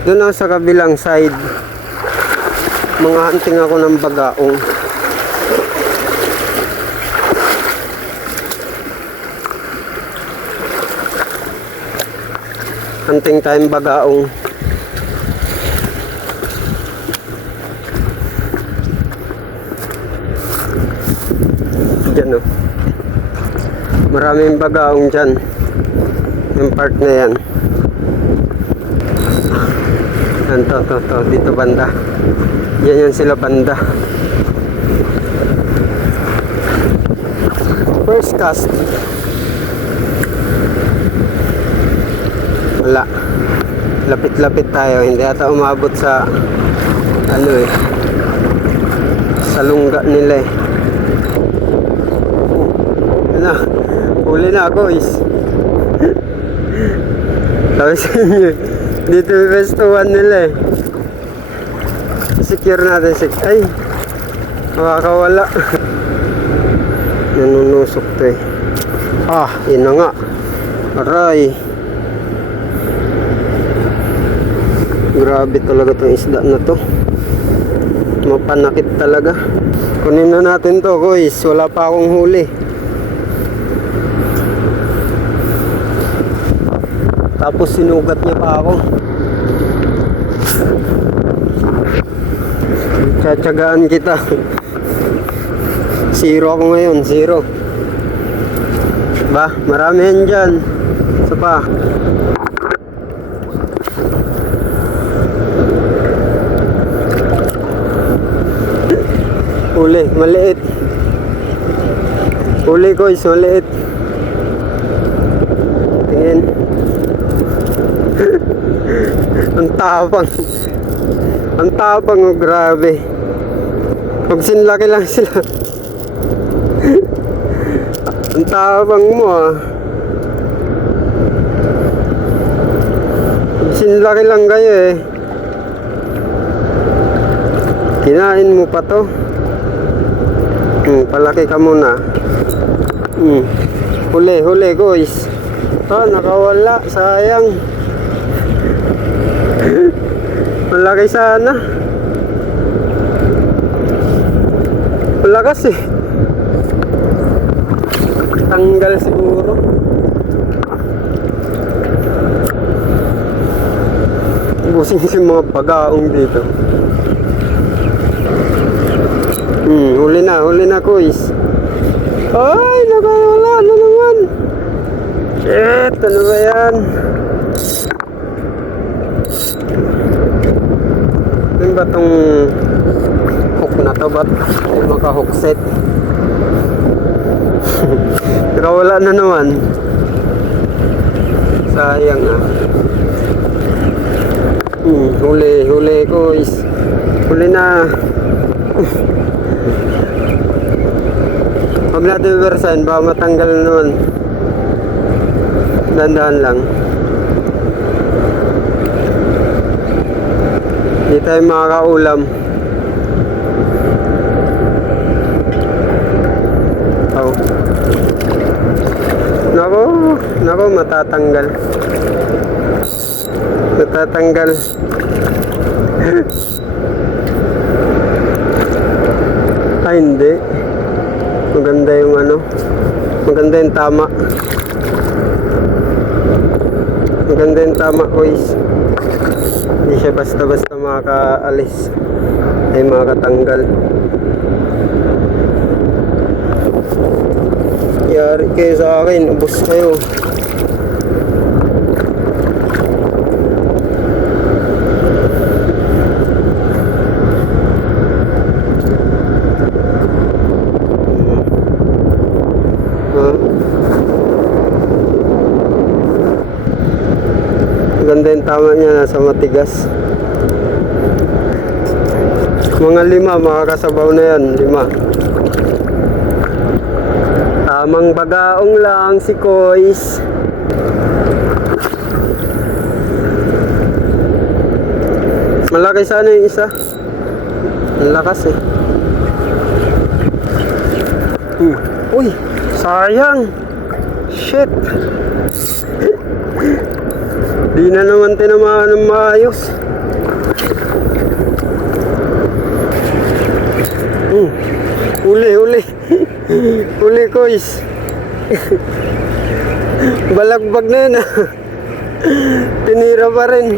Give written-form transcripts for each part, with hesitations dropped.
Doon ako sa kabilang side. Mga hunting ako ng bagaong. Hunting time bagaong. Diyan, oh. Maraming bagaong dyan. Yung part na yan. Yan, to. Dito banda. Yan sila banda. First cast. Wala. Lapit-lapit tayo. Hindi ata umabot sa ano eh. Sa lungga nila eh. Ano? Huli na ako is. Sabi sa inyo. Dito yung pestuhan nila eh. Secure natin. Ay. Makakawala. Nanunusok to eh. Ah, yun na nga. Aray. Grabe talaga tong isda na to. Mapanakit talaga. Kunin na natin to guys. Wala pa akong huli. Tapos sinugat niya pa ako. Tsatsagaan kita. 0 ako ngayon, 0. Ba, marami yan dyan. Isa pa. Huli, maliit. Huli ko is maliit. Tingin. Ang tapang. Ang tapang, oh, grabe. Pag sinlaki lang sila. Ang tapang mo, ah. Pag sinlaki lang kayo eh. Kinain mo pa to. Palaki ka muna. Huli guys. Ah, nakawala, sayang. Malaki sana. Malakas eh. Tanggal siguro. Busin yung mga pagaong dito. Huli na guys. Ay, nakawala na naman. Shit, ano ba yan? Ano ba tong hook na to? Ba't maka-hook set? Nakawala na naman. Sayang ah. Huli guys. Huli na. Huwag natin iwersahin, baka matanggal na naman. Dandahan lang. Hindi tayo makakaulam. Oh. Nako, matatanggal. Matatanggal. Ay, hindi. Maganda yung ano. Maganda yung tama. Maganda yung tama, guys. Hindi siya basta-basta makakaalis. Ay makakatanggal. Yari kayo sa akin. Ubus kayo. Maganda yung tama niya, nasa matigas. Mga 5, makakasabaw na yan, 5. Tamang bagaong lang si Kois. Malaki sana yung isa. Ang lakas eh. Uy, sayang. Shit. Di na naman tinamaan ng maayo. kilos. Uli, uli. Uli, guys. Balagbag na yun, ah. Tinira pa rin.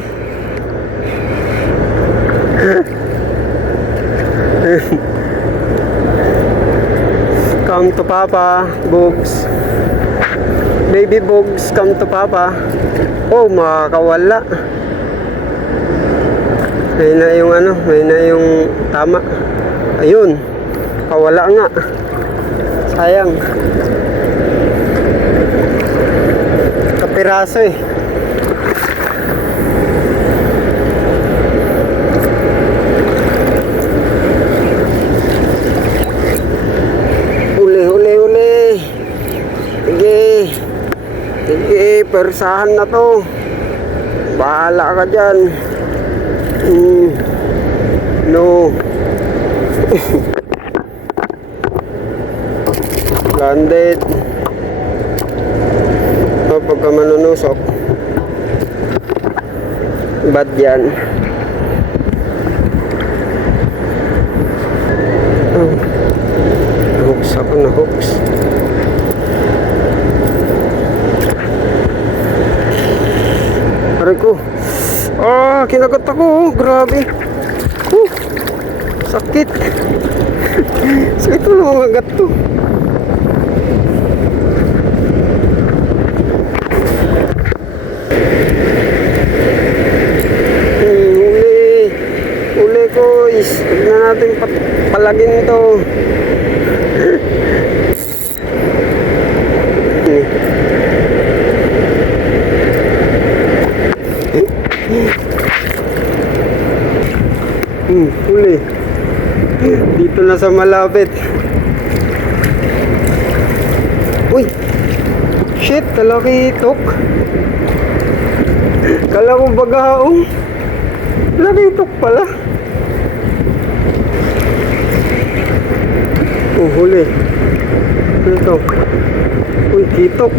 Come to Papa, Bugs. Baby Bugs, come to Papa. Oh, makakawala. May na yung ano, may na yung tama. Ayun, kawala nga. Sayang. Kapiraso eh. Uli, uli, uli. Sige. Sige, persahan na to. Bahala ka dyan. No. Landed. O, pagka manunusok, bad yan. Oh. Hooks ako na hooks. Aray ko. Ah, kinagat ako. Oh, grabe. Sakit. Sakit mo na mga gat to. Uli. Uli ko. Huwag na natin palagin to. Uli. Dito na sa malapit. Uy. Shit, kalakitok. Kala ko bagaong. Kalakitok pala. Oh, huli. Ano ito? Uy, kitok.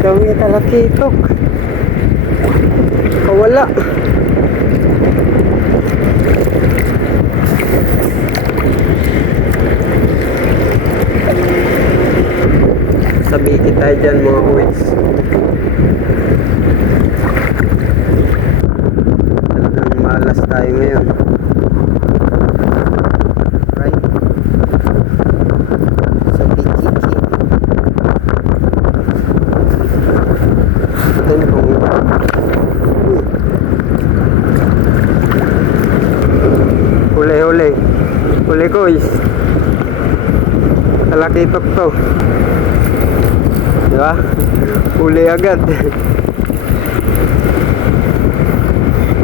Daming kalakitok. Kawala. Sabi kita dyan mga kuwits. Talagang malas tayo ngayon. Right? Sabi kiki. Ito yung huli, huli. Huli guys. Kalakitok to. Diba? Huli agad.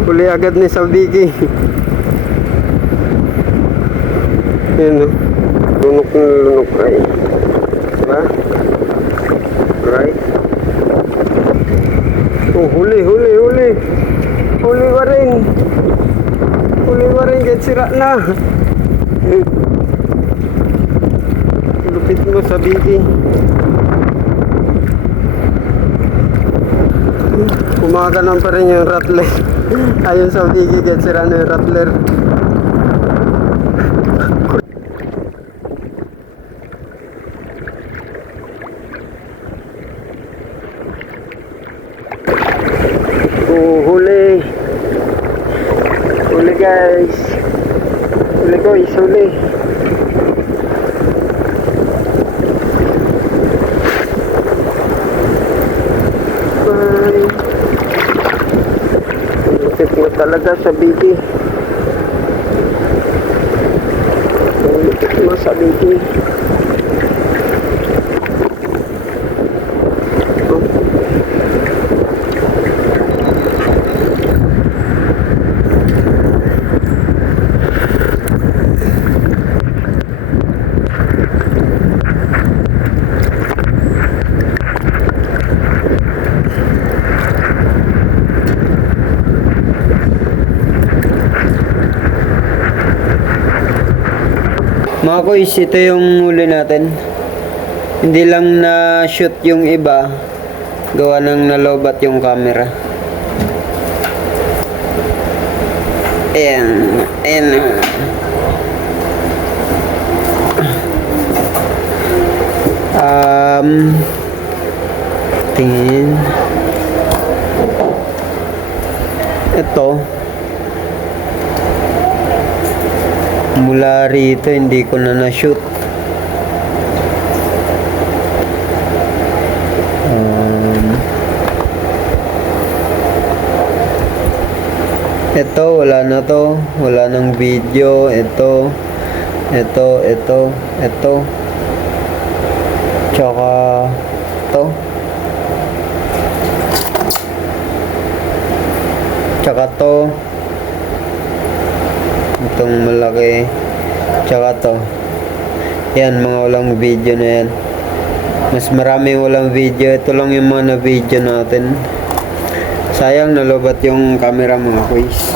Huli agad ni Sabiki. Yan o. Lunok na lunok ay. Diba? Right? Oh, huli, huli, huli. Huli pa rin. Huli pa rin, kahit sira na. Lupit mo sa Biki. Kumakanan pa rin yung rattler. Ayun sa Biki, kahit sira na yung rattler. Oh, huli. Huli guys. Huli guys, huli. Bye. Lupit mo talaga sa Biki. Lupit mo sa Biki. Mga kuys, ito yung huli natin. Hindi lang na shoot yung iba. Gawa ng nalobat yung camera. Ayan. Ayan. Tingin. Ito. Mula rito hindi ko na na-shoot. Ito, wala na to. Wala nang video. Ito. Tsaka to. Tsaka to. Itong malaki. Tsaka to. Yan, mga walang video na yan. Mas maraming walang video. Ito lang yung mga na-video natin. Sayang nalobat yung camera mga kuys.